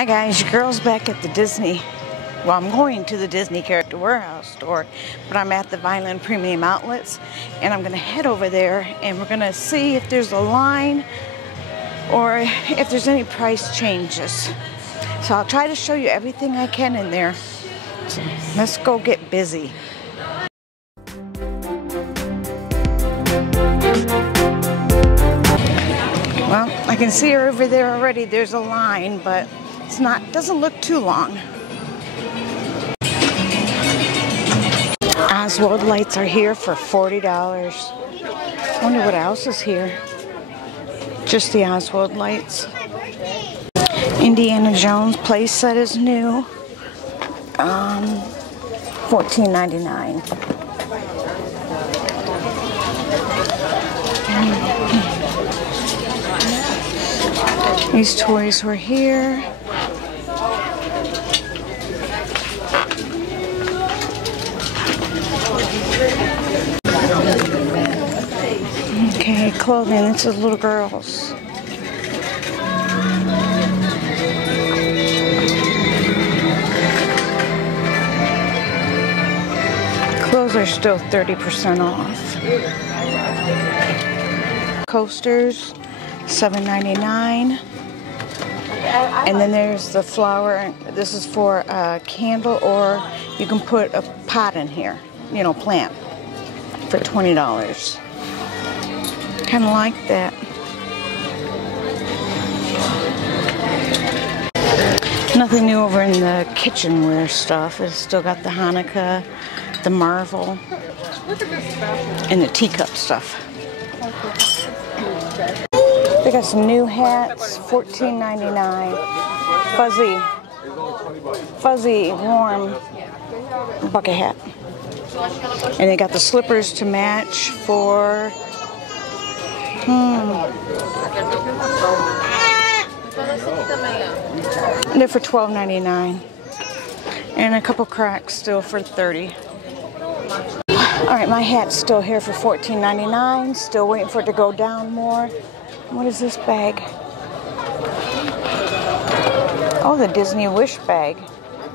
Hi guys, your girl's back at the Disney. Well, I'm going to the Disney Character Warehouse store, but I'm at the Violin Premium Outlets, and I'm going to head over there and we're going to see if there's a line or if there's any price changes. So I'll try to show you everything I can in there. So let's go get busy. Well, I can see her over there already. There's a line, but doesn't look too long. Oswald lights are here for $40. Wonder what else is here. Just the Oswald lights. Indiana Jones play set is new. $14.99. These toys were here. Okay, clothing. This is little girls. Clothes are still 30% off. Coasters, $7.99. And then there's the flower. This is for a candle, or you can put a pot in here, you know, plant, for $20. Kind of like that. Nothing new over in the kitchenware stuff. It's still got the Hanukkah, the Marvel, and the teacup stuff. They got some new hats, $14.99. Fuzzy, warm bucket hat. And they got the slippers to match for they're for $12.99. And a couple Crocs still for $30. Alright, my hat's still here for $14.99. Still waiting for it to go down more. What is this bag? Oh, the Disney Wish bag.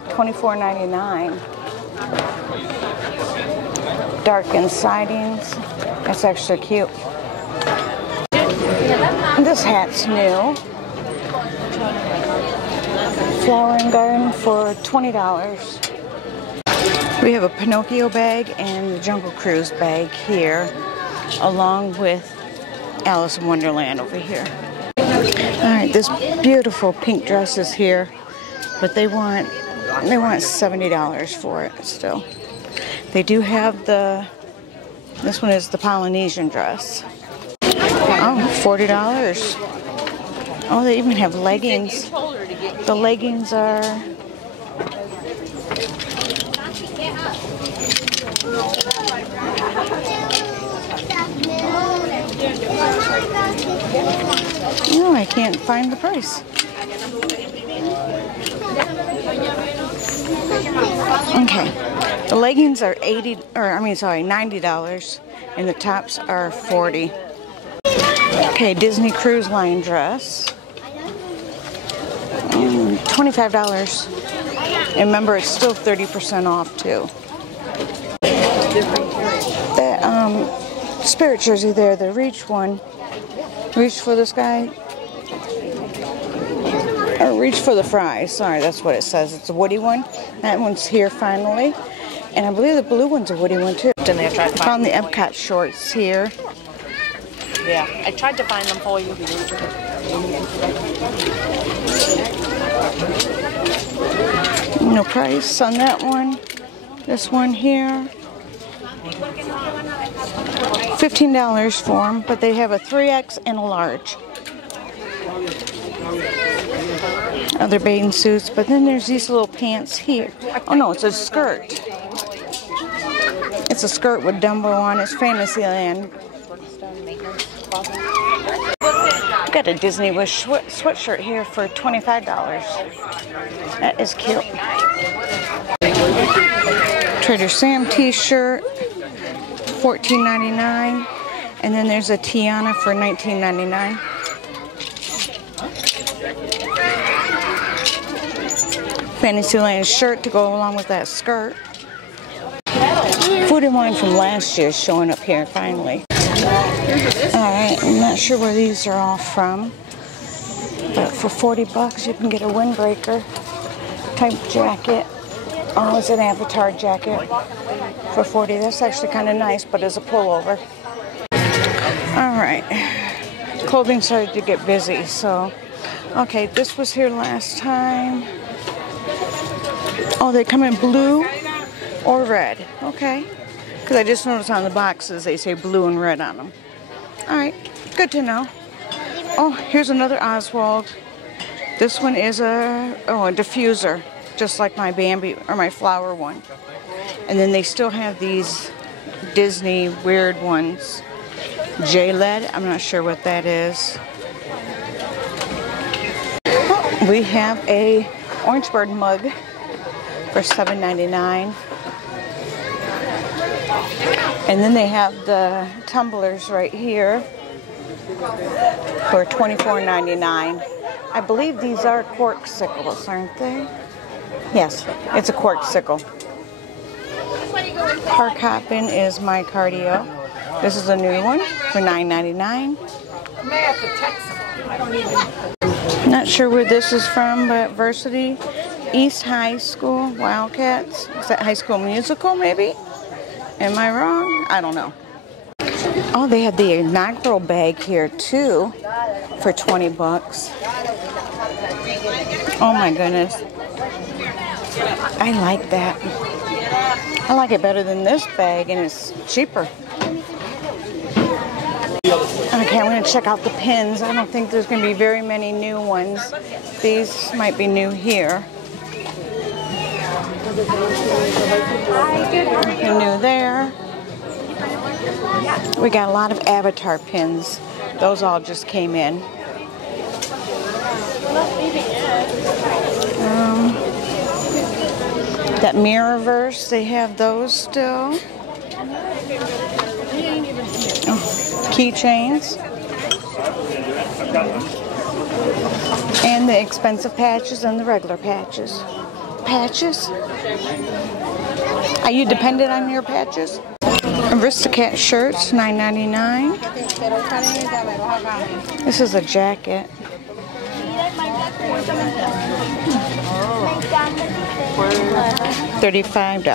$24.99. Darkened sidings. That's extra cute. This hat's new. Flower and Garden for $20. We have a Pinocchio bag and the Jungle Cruise bag here, along with Alice in Wonderland over here. Alright, this beautiful pink dress is here, but they want $70 for it still. They do have this one is the Polynesian dress. Oh, $40. Oh, they even have leggings. The leggings are no, I can't find the price. Okay, the leggings are $90, and the tops are $40. Okay, Disney Cruise Line dress, $25. And remember, it's still 30% off too. That Spirit jersey there, the Reach one. Reach for this guy. Or Reach for the Fries. Sorry, that's what it says. It's a Woody one. That one's here finally. And I believe the blue one's a Woody one too. I found the Epcot shorts here. Yeah, I tried to find them for you. No price on that one. This one here. $15 for them, but they have a 3X and a large. Other bathing suits, but then there's these little pants here. Oh no, it's a skirt. It's a skirt with Dumbo on. It's Fantasyland. Got a Disney Wish sweatshirt here for $25. That is cute. Trader Sam t-shirt, $14.99. And then there's a Tiana for $19.99. Fantasyland shirt to go along with that skirt. Food and wine from last year is showing up here finally. Alright, I'm not sure where these are all from, but for 40 bucks you can get a windbreaker type jacket. Oh, it's an Avatar jacket for 40. That's actually kind of nice, but it's a pullover. Alright, clothing started to get busy, so okay, this was here last time. Oh, they come in blue or red. Okay, because I just noticed on the boxes they say blue and red on them. Alright, good to know. Oh, here's another Oswald. This one is a diffuser, just like my Bambi or my flower one. And then they still have these Disney weird ones. J-LED, I'm not sure what that is. Oh, we have a Orange Bird mug for $7.99. And then they have the tumblers right here for $24.99. I believe these are corksicles, aren't they? Yes, it's a corksicle. Park hopping is my cardio. This is a new one for $9.99. Not sure where this is from, but Varsity East High School Wildcats. Is that High School Musical, maybe? Am I wrong? I don't know. Oh, they have the inaugural bag here too for 20 bucks. Oh my goodness. I like that. I like it better than this bag, and it's cheaper. Okay, I'm going to check out the pins. I don't think there's going to be very many new ones. These might be new here. New there. We got a lot of Avatar pins. Those all just came in. That Mirrorverse, they have those still. Keychains. And the expensive patches and the regular patches. Patches? Are you dependent on your patches? Aristocat shirts, $9.99. This is a jacket. $35.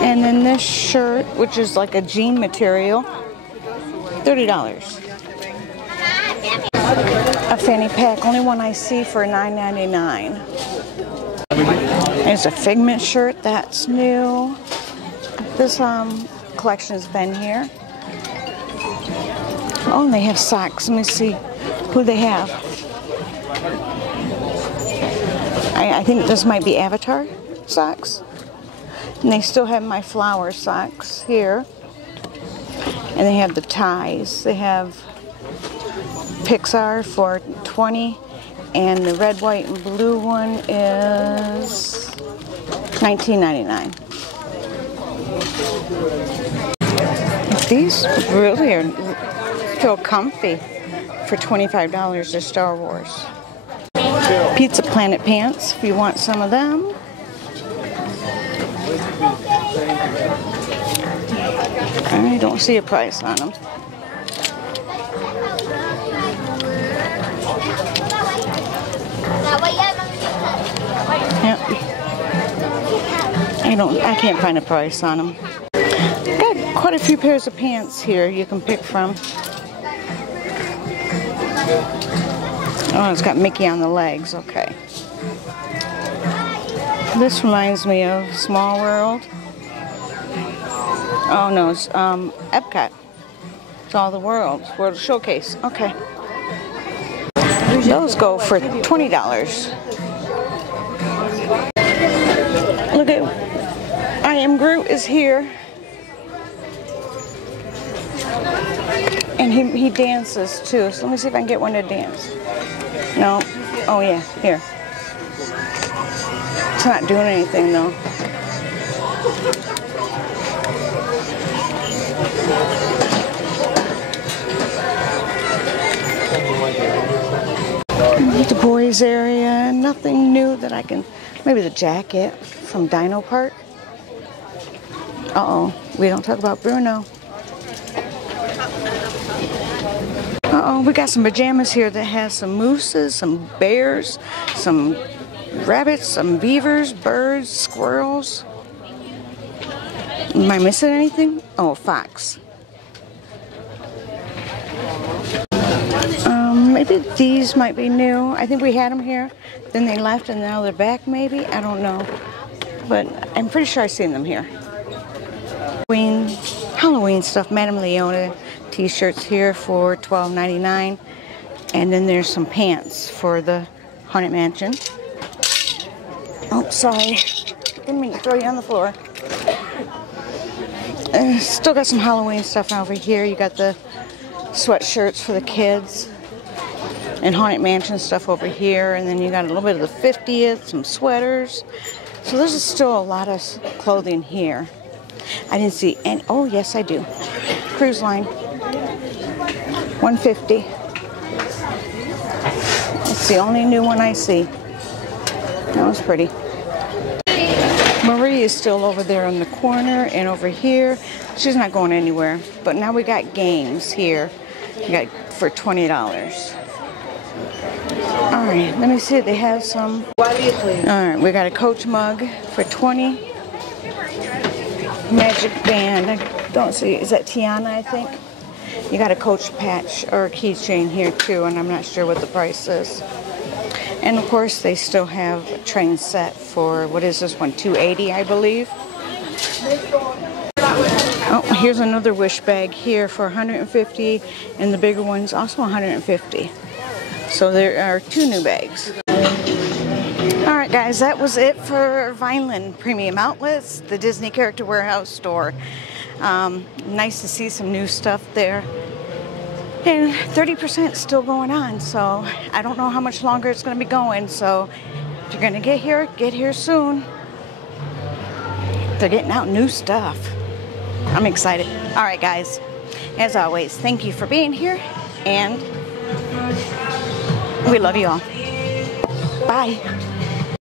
And then this shirt, which is like a jean material, $30. A fanny pack, only one I see for $9.99. There's a Figment shirt, that's new. This collection has been here. Oh, and they have socks. Let me see who they have. I think this might be Avatar socks. And they still have my flower socks here. And they have the ties. They have Pixar for $20. And the red, white, and blue one is $19.99. These really feel comfy for $25 to Star Wars. Pizza Planet pants, if you want some of them. I don't see a price on them. Yep. I can't find a price on them. Got quite a few pairs of pants here you can pick from. Oh, it's got Mickey on the legs, okay. This reminds me of Small World. Oh no, it's Epcot. It's all the world showcase, okay. Those go for $20. Look at, I Am Groot is here. And he dances too, so let me see if I can get one to dance. No, oh yeah, here. It's not doing anything though. The boy toys area, nothing new that I can, maybe the jacket from Dino Park. Uh-oh, we don't talk about Bruno. Uh-oh, we got some pajamas here that has some mooses, some bears, some rabbits, some beavers, birds, squirrels. Am I missing anything? Oh, fox. Maybe these might be new. I think we had them here, then they left and now they're back maybe. I don't know. But I'm pretty sure I've seen them here. Halloween stuff, Madame Leona t-shirts here for $12.99. And then there's some pants for the Haunted Mansion. Oh, sorry. Didn't mean to throw you on the floor. Still got some Halloween stuff over here. You got the sweatshirts for the kids. And Haunted Mansion stuff over here. And then you got a little bit of the 50th, some sweaters. So there's still a lot of clothing here. I didn't see any. Oh, yes, I do. Cruise line. $150. It's the only new one I see. That was pretty. Marie is still over there in the corner and over here. She's not going anywhere. But now we got games here. We got for $20. All right, let me see if they have some. All right, we got a Coach mug for $20. Magic band. I don't see. Is that Tiana, I think? You got a Coach patch or a keychain here too, and I'm not sure what the price is. And of course, they still have a train set for, what is this one? $280, I believe. Oh, here's another Wish bag here for $150, and the bigger one's also $150. So there are two new bags. Alright guys, that was it for Vineland Premium Outlets, the Disney Character Warehouse store. Nice to see some new stuff there. And 30% still going on, so I don't know how much longer it's going to be going. So if you're going to get here soon. They're getting out new stuff. I'm excited. Alright guys, as always, thank you for being here, and we love you all. Bye.